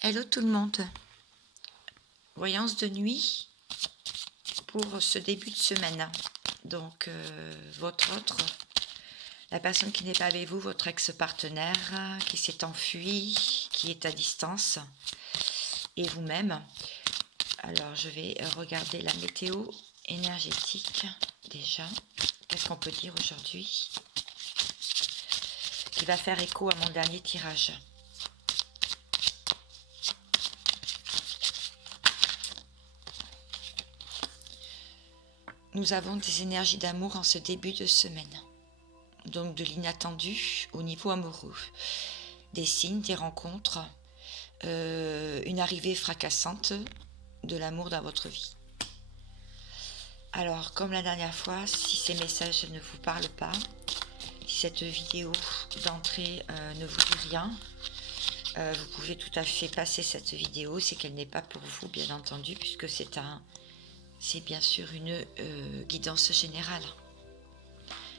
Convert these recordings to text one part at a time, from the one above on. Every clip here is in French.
Hello tout le monde. Voyance de nuit pour ce début de semaine. Donc, la personne qui n'est pas avec vous, votre ex-partenaire, qui s'est enfui, qui est à distance, et vous-même. Alors, je vais regarder la météo énergétique déjà. Qu'est-ce qu'on peut dire aujourd'hui? Qui va faire écho à mon dernier tirage. Nous avons des énergies d'amour en ce début de semaine. Donc de l'inattendu au niveau amoureux. Des signes, des rencontres, une arrivée fracassante de l'amour dans votre vie. Alors, comme la dernière fois, si ces messages ne vous parlent pas, si cette vidéo d'entrée ne vous dit rien, vous pouvez tout à fait passer cette vidéo, c'est qu'elle n'est pas pour vous, bien entendu, puisque c'est bien sûr une guidance générale.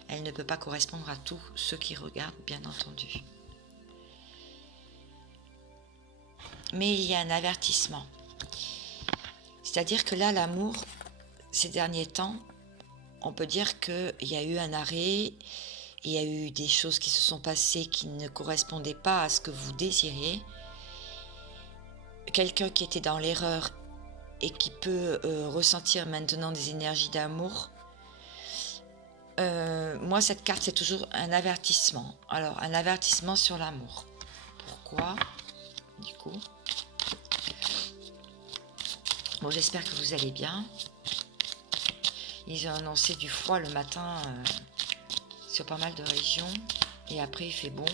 Elle ne peut pas correspondre à tous ceux qui regardent, bien entendu. Mais il y a un avertissement. C'est-à-dire que là, l'amour, ces derniers temps, on peut dire qu'il y a eu un arrêt, il y a eu des choses qui se sont passées qui ne correspondaient pas à ce que vous désiriez. Quelqu'un qui était dans l'erreur et qui peut ressentir maintenant des énergies d'amour. Moi, cette carte, c'est toujours un avertissement. Alors, un avertissement sur l'amour. Pourquoi, du coup? Bon, j'espère que vous allez bien. Ils ont annoncé du froid le matin sur pas mal de régions. Et après, il fait bon.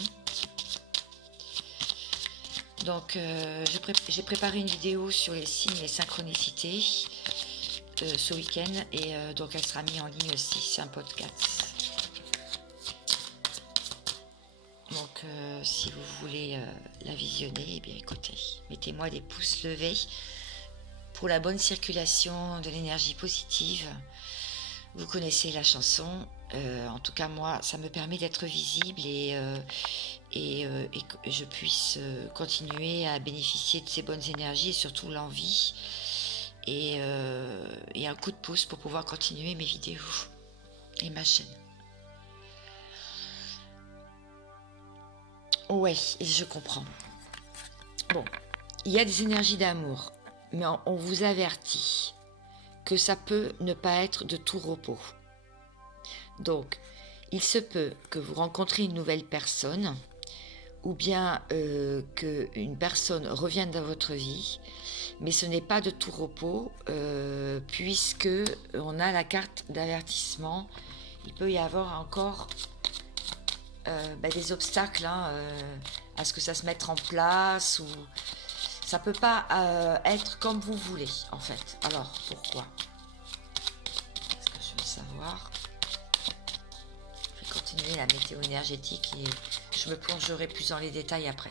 Donc, j'ai préparé une vidéo sur les signes et les synchronicités ce week-end. Et donc, elle sera mise en ligne aussi. C'est un podcast. Donc, si vous voulez la visionner, eh bien, écoutez, mettez-moi des pouces levés pour la bonne circulation de l'énergie positive. Vous connaissez la chanson. En tout cas, moi, ça me permet d'être visible et que je puisse continuer à bénéficier de ces bonnes énergies et surtout l'envie et un coup de pouce pour pouvoir continuer mes vidéos et ma chaîne. Ouais, je comprends. Bon, il y a des énergies d'amour, mais on vous avertit que ça peut ne pas être de tout repos. Donc, il se peut que vous rencontriez une nouvelle personne ou bien qu'une personne revienne dans votre vie, mais ce n'est pas de tout repos puisque on a la carte d'avertissement. Il peut y avoir encore des obstacles à ce que ça se mette en place ou ça peut pas être comme vous voulez en fait. Alors pourquoi? Est-ce que je veux savoir? Je vais continuer la météo énergétique et je me plongerai plus dans les détails après.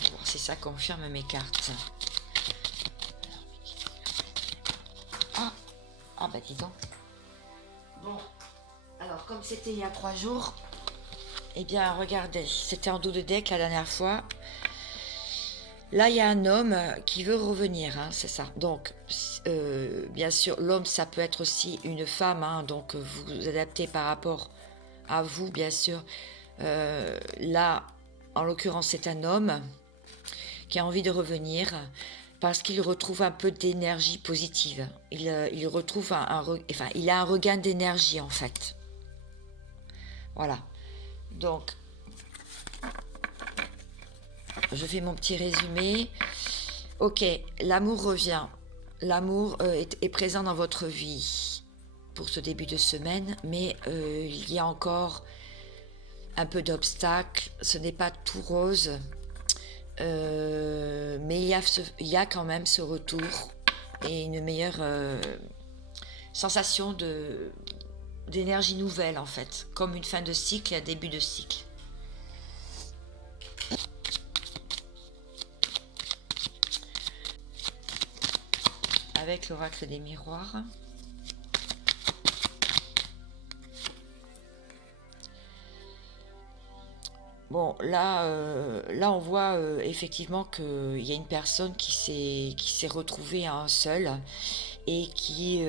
On va voir si ça confirme mes cartes. Ah bah dis donc. Bon, alors comme c'était il y a 3 jours, eh bien regardez, c'était en dos de deck la dernière fois. Là il y a un homme qui veut revenir, c'est ça. Donc bien sûr l'homme ça peut être aussi une femme, donc vous vous adaptez par rapport à vous bien sûr. Là en l'occurrence c'est un homme qui a envie de revenir parce qu'il retrouve un peu d'énergie positive. Il retrouve il a un regain d'énergie en fait. Voilà. Donc, je fais mon petit résumé. Ok, l'amour revient. L'amour est présent dans votre vie pour ce début de semaine, mais il y a encore un peu d'obstacles. Ce n'est pas tout rose. Mais il y a quand même ce retour et une meilleure sensation d'énergie nouvelle en fait, comme une fin de cycle et un début de cycle. Avec l'oracle des miroirs. Bon, là on voit effectivement qu'il y a une personne qui s'est retrouvée seule et qui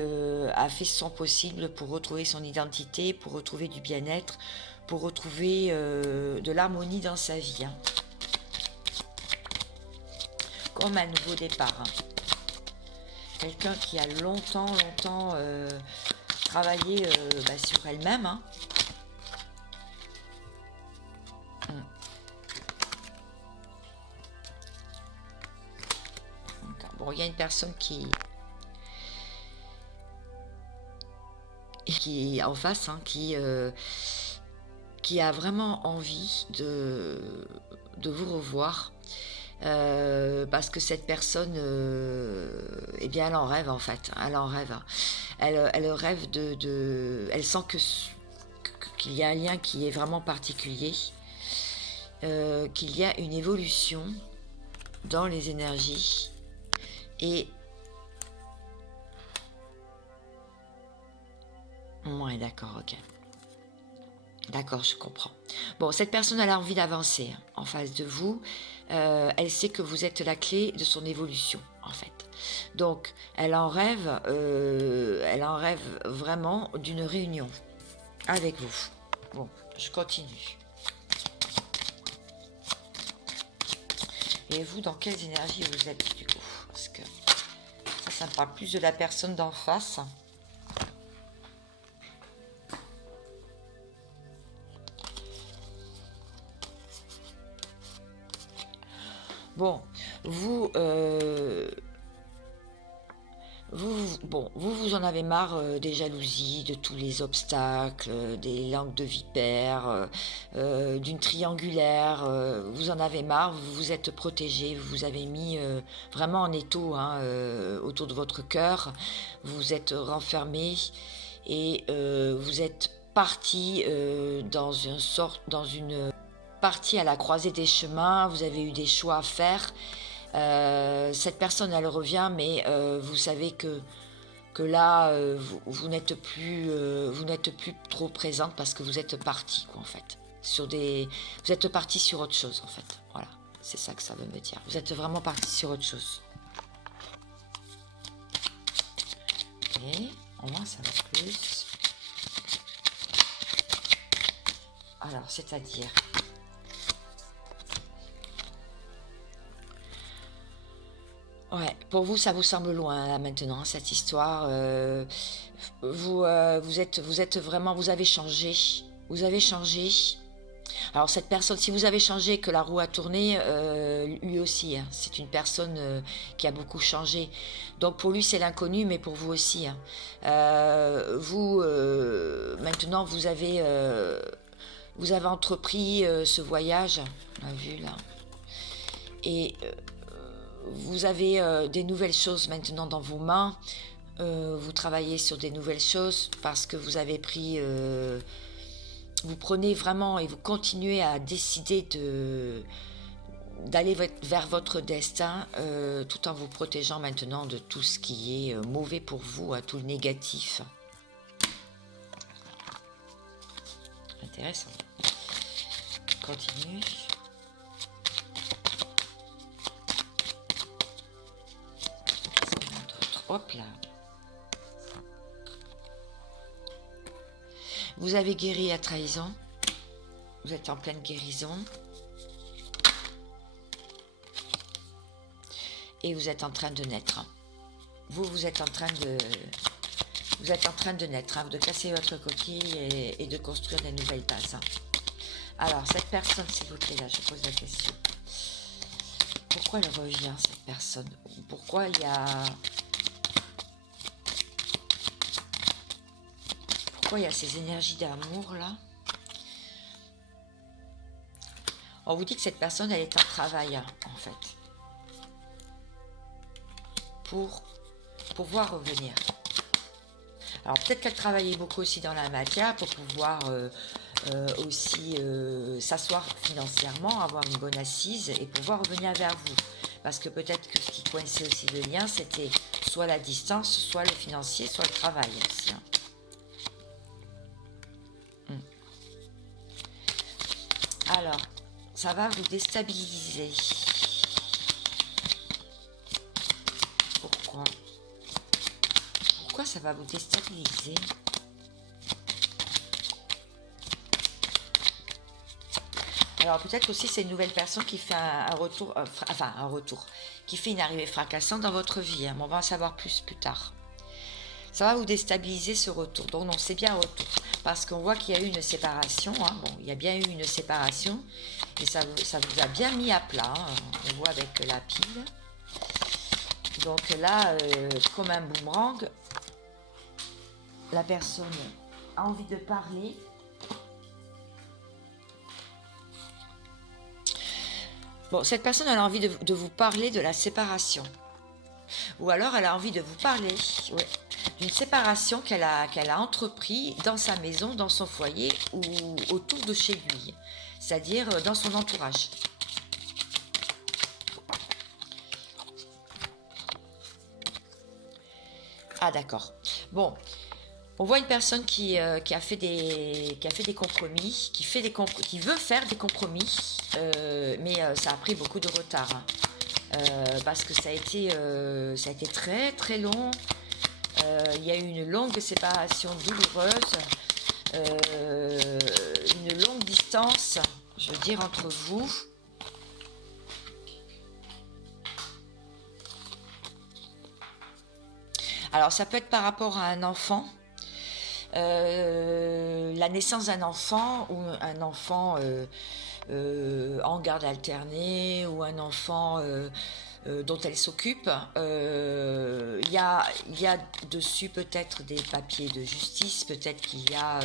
a fait son possible pour retrouver son identité, pour retrouver du bien-être, pour retrouver de l'harmonie dans sa vie, hein. Comme un nouveau départ, hein. Quelqu'un qui a longtemps travaillé sur elle-même, hein. Bon, il y a une personne qui est en face, hein, qui a vraiment envie de vous revoir. Parce que cette personne, eh bien, elle en rêve en fait. Elle en rêve. Elle rêve elle sent qu'il y a un lien qui est vraiment particulier, qu'il y a une évolution dans les énergies et ouais, d'accord, ok. D'accord, je comprends. Bon, cette personne elle a envie d'avancer, hein, en face de vous. Elle sait que vous êtes la clé de son évolution, en fait. Donc, elle en rêve vraiment d'une réunion avec vous. Bon, je continue. Et vous, dans quelles énergies vous êtes, du coup? Parce que ça me parle plus de la personne d'en face. Bon, vous vous en avez marre des jalousies, de tous les obstacles, des langues de vipère, d'une triangulaire. Vous en avez marre, vous vous êtes protégé, vous vous avez mis vraiment en étau, hein, autour de votre cœur. Vous vous êtes renfermé et vous êtes parti dans une partie à la croisée des chemins. Vous avez eu des choix à faire. Cette personne, elle revient, mais vous savez que là, vous n'êtes plus trop présente parce que vous êtes parti, quoi, en fait. Vous êtes parti sur autre chose, en fait. Voilà, c'est ça que ça veut me dire. Vous êtes vraiment parti sur autre chose. Ok, au moins ça va plus. Alors, c'est-à-dire... Ouais, pour vous, ça vous semble loin là maintenant, cette histoire. Vous êtes vraiment, vous avez changé. Vous avez changé. Alors cette personne, si vous avez changé, que la roue a tourné, lui aussi, hein, c'est une personne qui a beaucoup changé. Donc pour lui c'est l'inconnu, mais pour vous aussi, hein. Maintenant vous avez entrepris ce voyage, on a vu là, et vous avez des nouvelles choses maintenant dans vos mains. Vous travaillez sur des nouvelles choses parce que vous avez pris... vous prenez vraiment et vous continuez à décider d'aller vers votre destin tout en vous protégeant maintenant de tout ce qui est mauvais pour vous, à tout le négatif. Intéressant. Continue. Hop là. Vous avez guéri la trahison. Vous êtes en pleine guérison. Et vous êtes en train de naître. Vous êtes en train de... Vous êtes en train de naître, hein, de casser votre coquille et de construire des nouvelles bases. Hein. Alors, cette personne, s'il vous plaît, là, je pose la question. Pourquoi elle revient, cette personne? Pourquoi il y a... Pourquoi il y a ces énergies d'amour là? On vous dit que cette personne, elle est en travail, en fait, pour pouvoir revenir. Alors peut-être qu'elle travaillait beaucoup aussi dans la matière pour pouvoir aussi s'asseoir financièrement, avoir une bonne assise et pouvoir revenir vers vous. Parce que peut-être que ce qui coinçait aussi le lien, c'était soit la distance, soit le financier, soit le travail aussi, hein. Alors, ça va vous déstabiliser. Pourquoi? Pourquoi ça va vous déstabiliser? Alors peut-être aussi c'est une nouvelle personne qui fait un retour, qui fait une arrivée fracassante dans votre vie, hein, mais on va en savoir plus tard. Ça va vous déstabiliser ce retour, donc non, c'est bien un retour, parce qu'on voit qu'il y a eu une séparation, hein. Bon, il y a bien eu une séparation, et ça vous a bien mis à plat, hein. On voit avec la pile. Donc là, comme un boomerang, la personne a envie de parler. Bon, cette personne elle a envie de vous parler de la séparation. Ou alors elle a envie de vous parler d'une séparation qu'elle a entrepris dans sa maison, dans son foyer ou autour de chez lui. C'est-à-dire dans son entourage. Ah d'accord. Bon, on voit une personne qui a fait des compromis, qui veut faire des compromis, mais ça a pris beaucoup de retard, hein. Parce que ça a été très très long. Il y a eu une longue séparation douloureuse, une longue distance, je veux dire, entre vous. Alors ça peut être par rapport à un enfant, la naissance d'un enfant ou un enfant en garde alternée ou un enfant dont elle s'occupe. Il y a dessus peut-être des papiers de justice, peut-être qu'il y a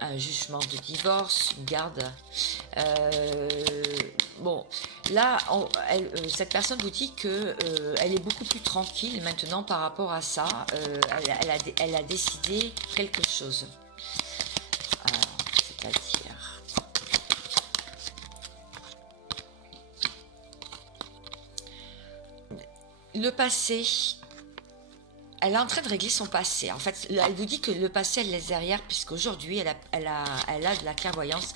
un jugement de divorce, une garde. Bon, là, cette personne vous dit que elle est beaucoup plus tranquille maintenant par rapport à ça. Elle a décidé quelque chose. C'est-à-dire... Le passé... Elle est en train de régler son passé. En fait, elle vous dit que le passé, elle laisse derrière, puisqu'aujourd'hui, elle a de la clairvoyance.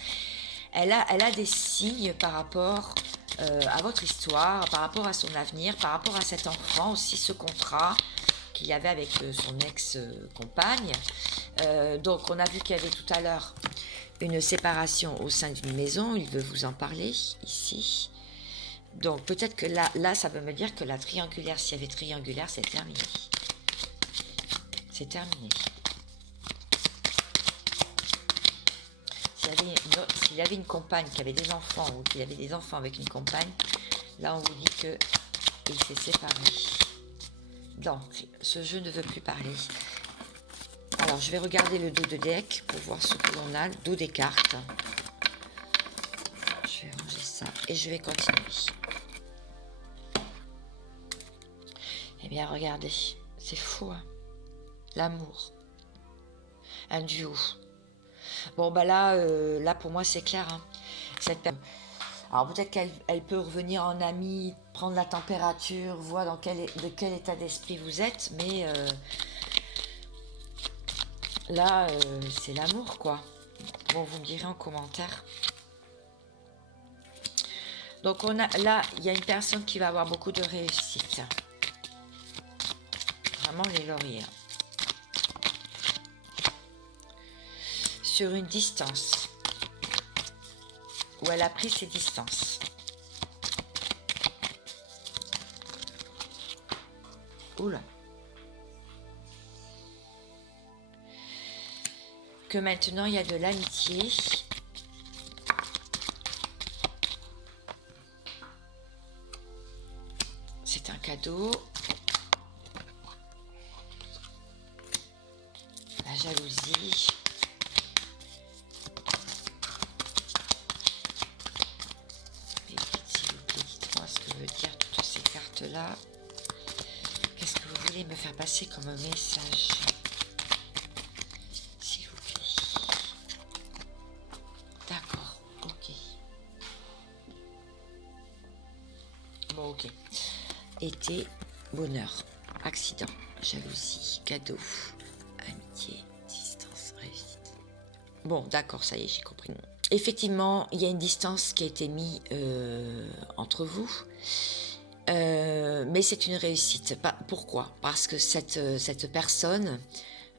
Elle a des signes par rapport à votre histoire, par rapport à son avenir, par rapport à cet enfant aussi, ce contrat qu'il y avait avec son ex-compagne. Donc, on a vu qu'il y avait tout à l'heure une séparation au sein d'une maison. Il veut vous en parler ici. Donc, peut-être que là, ça veut me dire que la triangulaire, s'il y avait triangulaire, c'est terminé. C'est terminé. S'il avait une compagne qui avait des enfants ou qu'il avait des enfants avec une compagne, là on vous dit qu'il s'est séparé. Donc, ce jeu ne veut plus parler. Alors, je vais regarder le dos de deck pour voir ce que l'on a, le dos des cartes. Je vais ranger ça et je vais continuer. Eh bien, regardez, c'est fou, hein. L'amour, un duo. Bon bah là pour moi c'est clair, hein. Alors peut-être qu'elle peut revenir en amie, prendre la température, voir de quel état d'esprit vous êtes, mais là c'est l'amour quoi. Bon, vous me direz en commentaire. Donc là il y a une personne qui va avoir beaucoup de réussite. Vraiment les lauriers. Sur une distance où elle a pris ses distances. Oula. Que maintenant il y a de l'amitié. C'est un cadeau. La jalousie. Là, qu'est-ce que vous voulez me faire passer comme un message, s'il vous plaît? D'accord, ok. Bon, ok. Été, bonheur, accident, jalousie, cadeau, amitié, distance, réussite. Bon, d'accord, ça y est, j'ai compris. effectivement, il y a une distance qui a été mise entre vous, mais c'est une réussite. Pourquoi? Parce que cette personne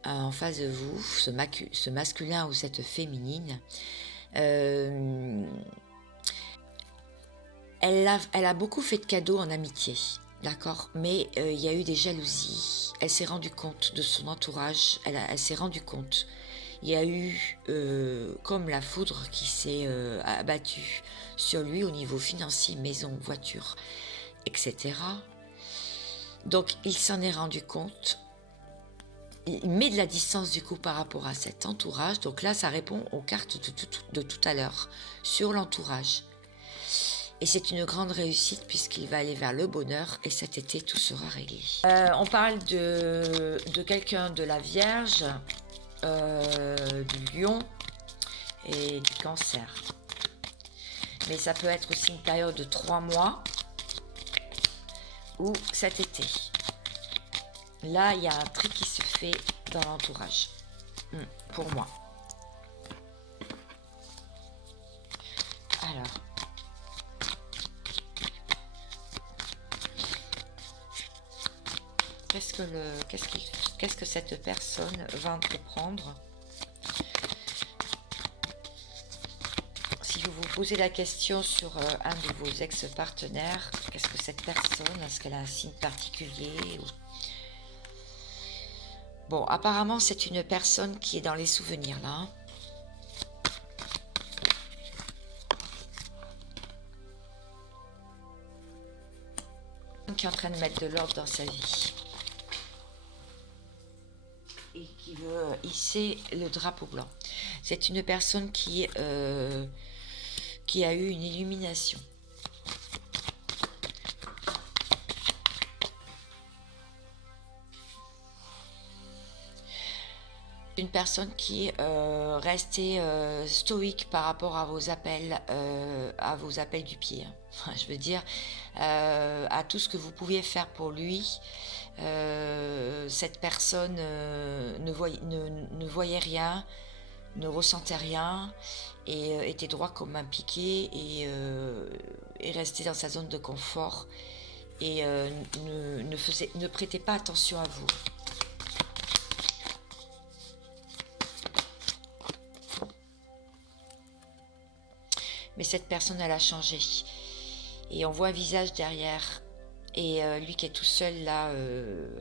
en face de vous, ce masculin ou cette féminine, euh, elle a beaucoup fait de cadeaux en amitié, d'accord? Mais il y a eu des jalousies. Elle s'est rendue compte de son entourage, elle s'est rendue compte. Il y a eu comme la foudre qui s'est abattue sur lui au niveau financier, maison, voiture, etc. Donc il s'en est rendu compte. Il met de la distance du coup par rapport à cet entourage. Donc là, ça répond aux cartes de tout à l'heure sur l'entourage. Et c'est une grande réussite puisqu'il va aller vers le bonheur et cet été, tout sera réglé. On parle de quelqu'un de la Vierge, du Lion et du Cancer. Mais ça peut être aussi une période de 3 mois ou cet été. Là, il y a un tri qui se fait dans l'entourage, pour moi. Alors, qu'est-ce que cette personne va entreprendre? Si vous vous posez la question sur un de vos ex-partenaires, qu'est-ce que cette personne, est-ce qu'elle a un signe particulier ou... Bon, apparemment, c'est une personne qui est dans les souvenirs, là. Hein. Qui est en train de mettre de l'ordre dans sa vie. Et qui veut hisser le drapeau blanc. C'est une personne qui a eu une illumination. Une personne qui restait stoïque par rapport à vos appels du pied. Enfin, je veux dire, à tout ce que vous pouviez faire pour lui. Cette personne ne voyait rien, ne ressentait rien et était droit comme un piquet et restait dans sa zone de confort et ne prêtait pas attention à vous. Mais cette personne, elle a changé. Et on voit un visage derrière. Et lui qui est tout seul là,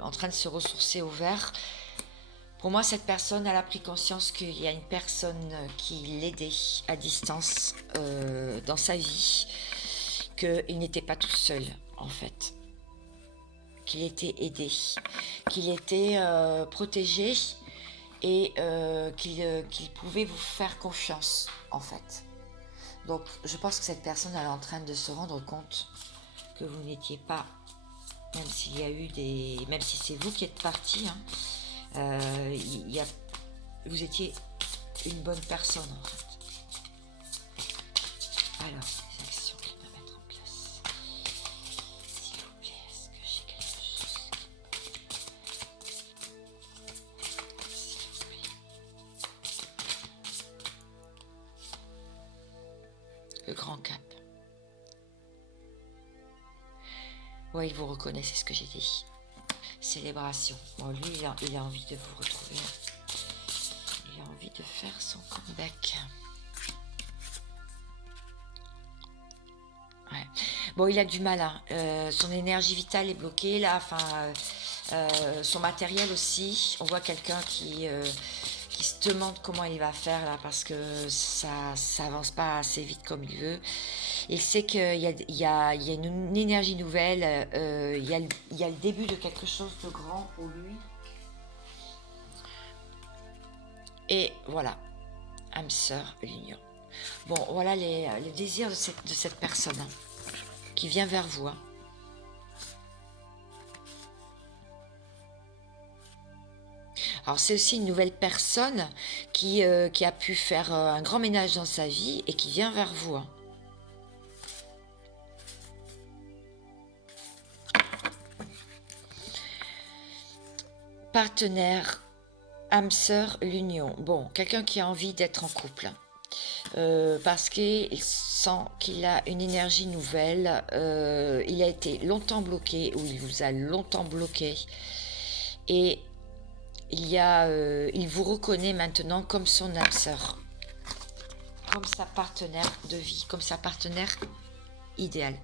en train de se ressourcer au vert. Pour moi, cette personne, elle a pris conscience qu'il y a une personne qui l'aidait à distance dans sa vie. Qu'il n'était pas tout seul, en fait. Qu'il était aidé. Qu'il était protégé. Et qu'il pouvait vous faire confiance, en fait. Donc, je pense que cette personne, elle est en train de se rendre compte que vous n'étiez pas, même s'il y a eu même si c'est vous qui êtes parti, hein, vous étiez une bonne personne, en fait. Alors, les actions qu'il va mettre en place. S'il vous plaît, est-ce que j'ai quelque chose? S'il vous plaît. Le grand cap. Oui, il vous reconnaît, c'est ce que j'ai dit. Célébration. Bon, lui, il a envie de vous retrouver. Il a envie de faire son comeback. Ouais. Bon, il a du mal. Hein. Son énergie vitale est bloquée, là. Enfin, son matériel aussi. On voit quelqu'un qui se demande comment il va faire, là, parce que ça avance pas assez vite comme il veut. Il sait qu'il y a une énergie nouvelle, il y a le début de quelque chose de grand pour lui. Et voilà, âme sœur, l'union. Bon, voilà les désirs de cette personne hein, qui vient vers vous. Hein. Alors c'est aussi une nouvelle personne qui a pu faire un grand ménage dans sa vie et qui vient vers vous. Hein. Partenaire, âme sœur, l'union. Bon, quelqu'un qui a envie d'être en couple. parce qu'il sent qu'il a une énergie nouvelle. Il a été longtemps bloqué, ou il vous a longtemps bloqué, et il vous reconnaît maintenant comme son âme sœur, comme sa partenaire de vie, comme sa partenaire idéale.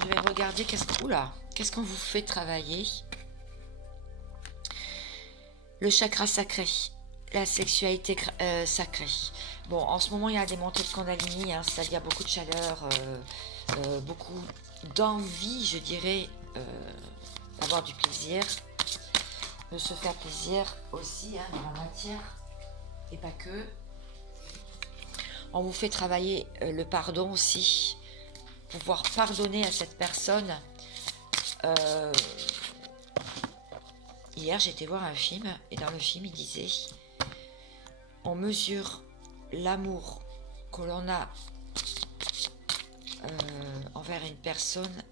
Je vais regarder qu'est-ce qu'on vous fait travailler. Le chakra sacré, la sexualité sacrée. Bon, en ce moment, il y a des montées de Kundalini, hein, c'est-à-dire beaucoup de chaleur, beaucoup d'envie, je dirais, d'avoir du plaisir, de se faire plaisir aussi, hein, dans la matière, et pas que. On vous fait travailler le pardon aussi, pouvoir pardonner à cette personne. Hier, j'ai été voir un film, et dans le film, il disait on mesure l'amour que l'on a envers une personne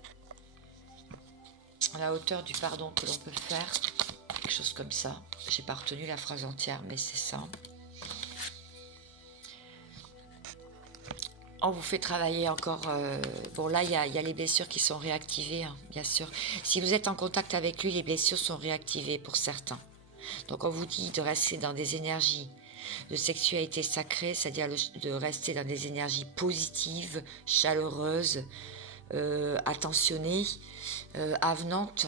à la hauteur du pardon que l'on peut faire, quelque chose comme ça. J'ai pas retenu la phrase entière, mais c'est ça. On vous fait travailler encore. Bon, là, il y a les blessures qui sont réactivées, hein, bien sûr. Si vous êtes en contact avec lui, les blessures sont réactivées pour certains. Donc, on vous dit de rester dans des énergies de sexualité sacrée, c'est-à-dire de rester dans des énergies positives, chaleureuses, attentionnées, avenantes.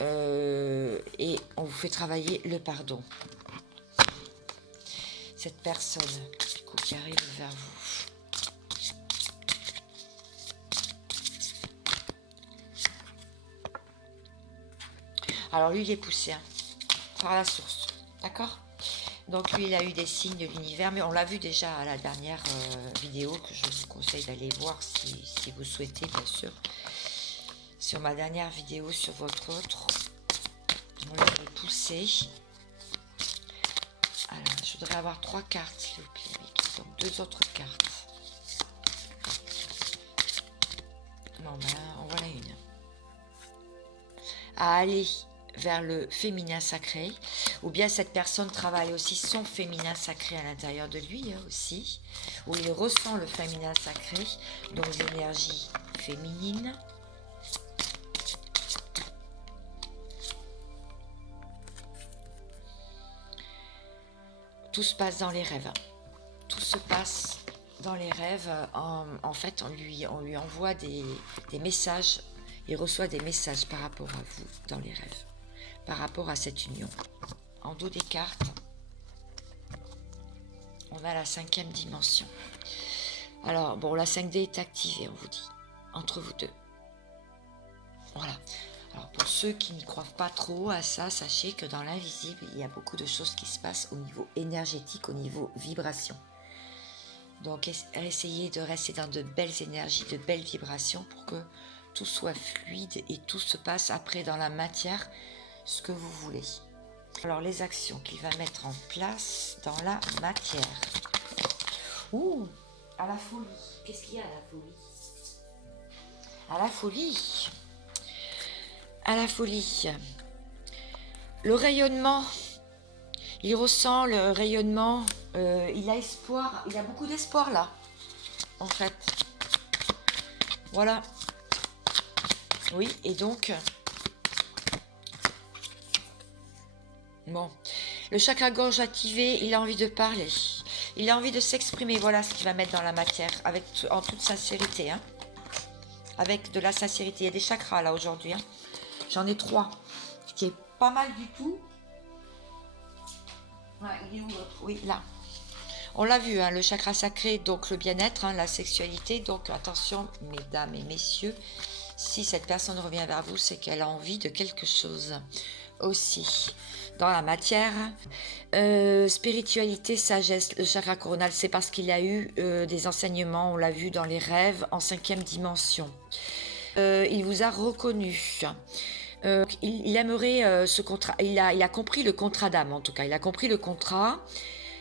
Et on vous fait travailler le pardon. Cette personne, du coup, qui arrive vers vous. Alors lui, il est poussé par la source, d'accord? Donc lui, il a eu des signes de l'univers, mais on l'a vu déjà à la dernière vidéo, que je vous conseille d'aller voir si vous souhaitez, bien sûr. Sur ma dernière vidéo, sur votre autre, on l'avait poussé. Alors, je voudrais avoir 3 cartes, s'il vous plaît, donc 2 autres cartes. Bon, ben, en voilà une. À aller vers le féminin sacré, ou bien cette personne travaille aussi son féminin sacré à l'intérieur de lui, hein, aussi, où il ressent le féminin sacré, donc les énergies féminines. Tout se passe dans les rêves. Tout se passe dans les rêves. En fait, on lui envoie des messages. Il reçoit des messages par rapport à vous dans les rêves, par rapport à cette union. En dos des cartes, on a la 5e dimension. Alors, bon, la 5D est activée, on vous dit, entre vous deux. Voilà. Alors, pour ceux qui n'y croient pas trop à ça, sachez que dans l'invisible, il y a beaucoup de choses qui se passent au niveau énergétique, au niveau vibration. Donc, essayez de rester dans de belles énergies, de belles vibrations pour que tout soit fluide et tout se passe après dans la matière, ce que vous voulez. Alors, les actions qu'il va mettre en place dans la matière. Ouh, à la folie. Qu'est-ce qu'il y a à la folie? À la folie. À la folie. Le rayonnement. Il ressent le rayonnement. Il a espoir. Il a beaucoup d'espoir là. En fait. Voilà. Oui, et donc... Bon. Le chakra gorge activé, il a envie de parler. Il a envie de s'exprimer. Voilà ce qu'il va mettre dans la matière. En toute sincérité. Hein. Avec de la sincérité. Il y a des chakras là aujourd'hui. Hein. J'en ai 3. Ce qui est pas mal du tout. Ouais, il est où l'autre? Oui, là. On l'a vu, hein, le chakra sacré, donc le bien-être, hein, la sexualité. Donc attention, mesdames et messieurs, si cette personne revient vers vous, c'est qu'elle a envie de quelque chose aussi. Dans la matière, spiritualité, sagesse, le chakra coronal, c'est parce qu'il a eu des enseignements, on l'a vu dans les rêves, en 5e dimension. Il vous a reconnu. Il aimerait ce contrat. Il a compris le contrat d'âme, en tout cas. Il a compris le contrat.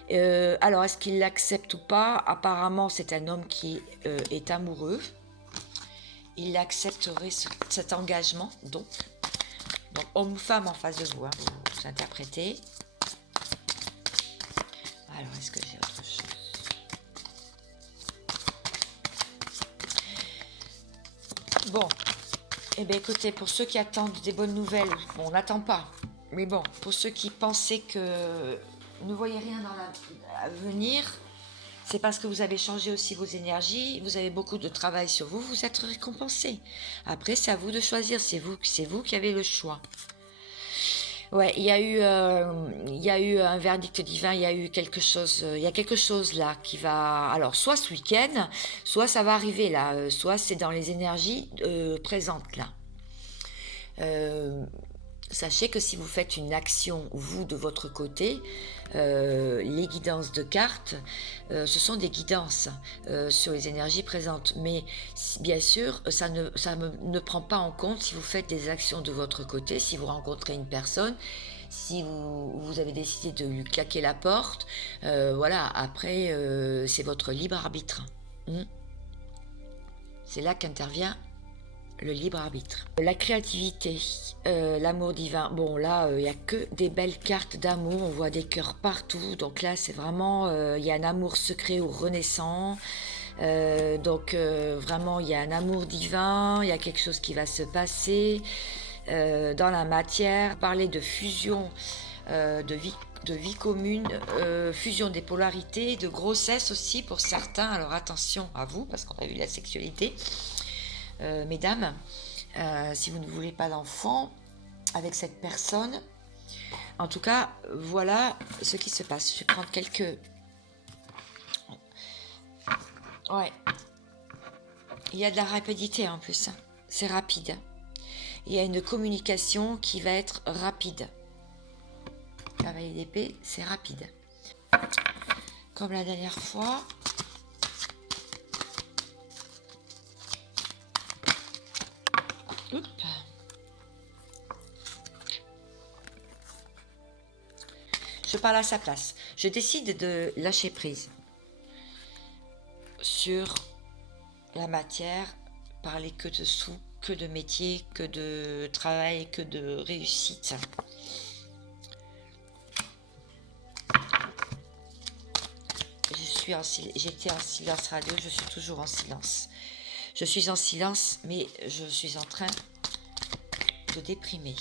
Alors, est-ce qu'il l'accepte ou pas? Apparemment, c'est un homme qui est amoureux. Il accepterait cet engagement, donc homme ou femme en face de vous, hein, vous interprétez. Alors, est-ce que j'ai autre chose? Bon, eh bien écoutez, pour ceux qui attendent des bonnes nouvelles, bon, on n'attend pas. Mais bon, pour ceux qui pensaient que ne voyez rien dans l'avenir, c'est parce que vous avez changé aussi vos énergies, vous avez beaucoup de travail sur vous, vous êtes récompensé. Après, c'est à vous de choisir, c'est vous qui avez le choix. Ouais, il y a eu un verdict divin, il y a eu quelque chose, il y a quelque chose là qui va, alors soit ce week-end, soit ça va arriver là, soit c'est dans les énergies présentes là. Sachez que si vous faites une action, vous, de votre côté, les guidances de cartes, ce sont des guidances sur les énergies présentes. Mais bien sûr, ça ne prend pas en compte si vous faites des actions de votre côté, si vous rencontrez une personne, si vous avez décidé de lui claquer la porte. Voilà, après, c'est votre libre arbitre. C'est là qu'intervient le libre arbitre. La créativité, l'amour divin. Bon, là, il n'y a que des belles cartes d'amour. On voit des cœurs partout. Donc là, c'est vraiment, il y a un amour secret ou renaissant. Donc vraiment, il y a un amour divin. Il y a quelque chose qui va se passer dans la matière. Parler de fusion, de vie commune, fusion des polarités, de grossesse aussi pour certains. Alors attention à vous, parce qu'on a vu la sexualité. Mesdames, si vous ne voulez pas d'enfant avec cette personne, en tout cas, voilà ce qui se passe. Je vais prendre quelques... Ouais. Il y a de la rapidité en plus. C'est rapide. Il y a une communication qui va être rapide. Cavalier d'épée, c'est rapide. Comme la dernière fois... Oups. Je parle à sa place. Je décide de lâcher prise sur la matière, parler que de sous, que de métier, que de travail, que de réussite. J'étais en silence radio, je suis toujours en silence. Je suis en silence, mais je suis en train de déprimer.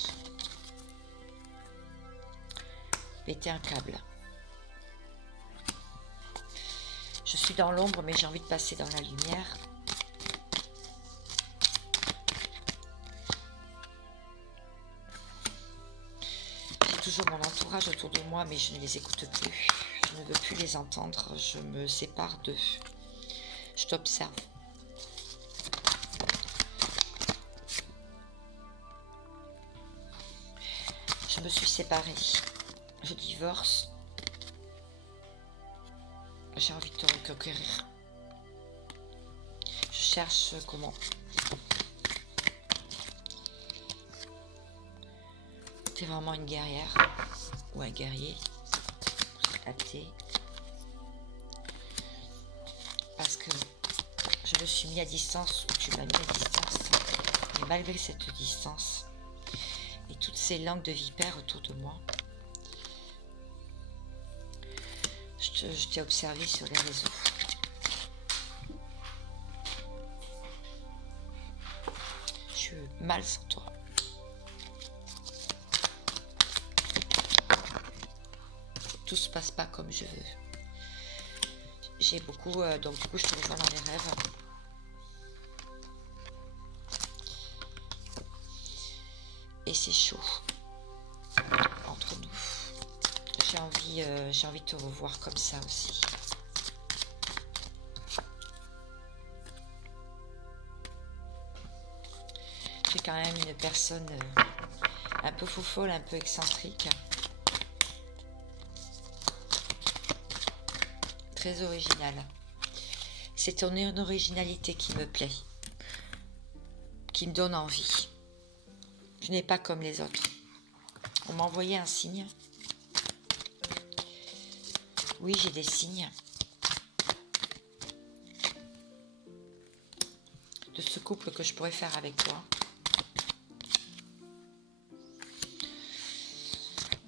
Péter un câble. Je suis dans l'ombre, mais j'ai envie de passer dans la lumière. J'ai toujours mon entourage autour de moi, mais je ne les écoute plus. Je ne veux plus les entendre. Je me sépare d'eux. Je t'observe. Je me suis séparée. Je divorce. J'ai envie de te reconquérir. Je cherche comment. T'es vraiment une guerrière ou un guerrier. Athée. Parce que je me suis mis à distance, ou tu m'as mis à distance. Et malgré cette distance et toutes ces langues de vipères autour de moi, je t'ai observé sur les réseaux. Je suis mal sans toi. Tout se passe pas comme je veux. J'ai beaucoup, donc du coup je te rejoins dans les rêves. Et c'est chaud entre nous. J'ai envie de te revoir comme ça aussi. Tu es quand même une personne un peu faux-folle, un peu excentrique. Très originale. C'est ton originalité qui me plaît, qui me donne envie. Tu n'es pas comme les autres. On m'a envoyé un signe. Oui, j'ai des signes de ce couple que je pourrais faire avec toi.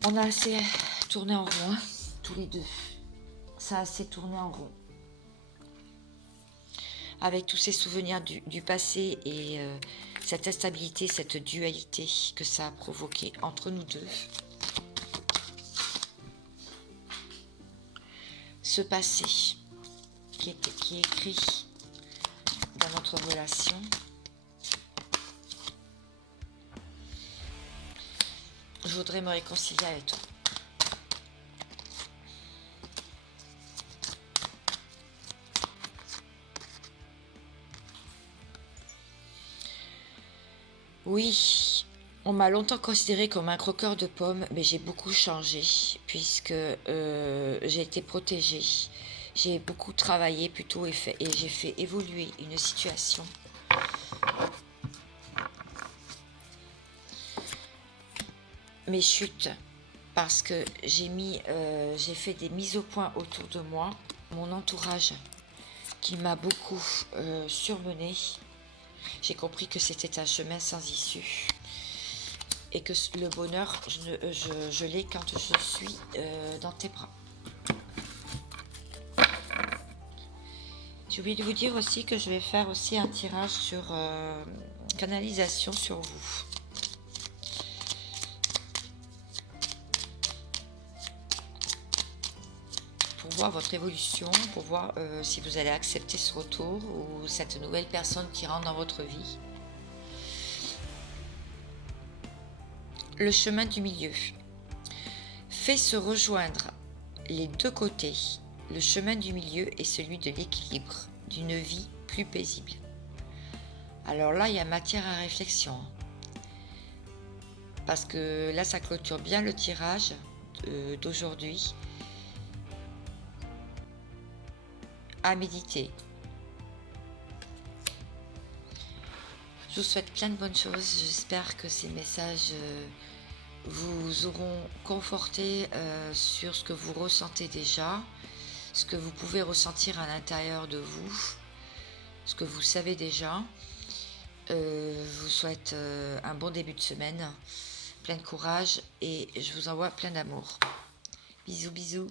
On a assez tourné en rond, hein, tous les deux. ça s'est tourné en rond. Avec tous ces souvenirs du passé et cette instabilité, cette dualité que ça a provoqué entre nous deux. Ce passé qui est écrit dans notre relation. Je voudrais me réconcilier avec toi. Oui, on m'a longtemps considéré comme un croqueur de pommes, mais j'ai beaucoup changé puisque j'ai été protégée. J'ai beaucoup travaillé plutôt et j'ai fait évoluer une situation. Mes chutes, parce que j'ai fait des mises au point autour de moi, mon entourage qui m'a beaucoup surmené. J'ai compris que c'était un chemin sans issue et que le bonheur, je l'ai quand je suis dans tes bras. J'ai oublié de vous dire aussi que je vais faire aussi un tirage sur canalisation sur vous. Pour voir votre évolution, pour voir si vous allez accepter ce retour ou cette nouvelle personne qui rentre dans votre vie. Le chemin du milieu fait se rejoindre les deux côtés. Le chemin du milieu est celui de l'équilibre, d'une vie plus paisible. Alors là, il y a matière à réflexion. Parce que là, ça clôture bien le tirage d'aujourd'hui. À méditer. Je vous souhaite plein de bonnes choses. J'espère que ces messages vous auront conforté sur ce que vous ressentez déjà, ce que vous pouvez ressentir à l'intérieur de vous, ce que vous savez déjà. Je vous souhaite un bon début de semaine, plein de courage et je vous envoie plein d'amour. Bisous, bisous.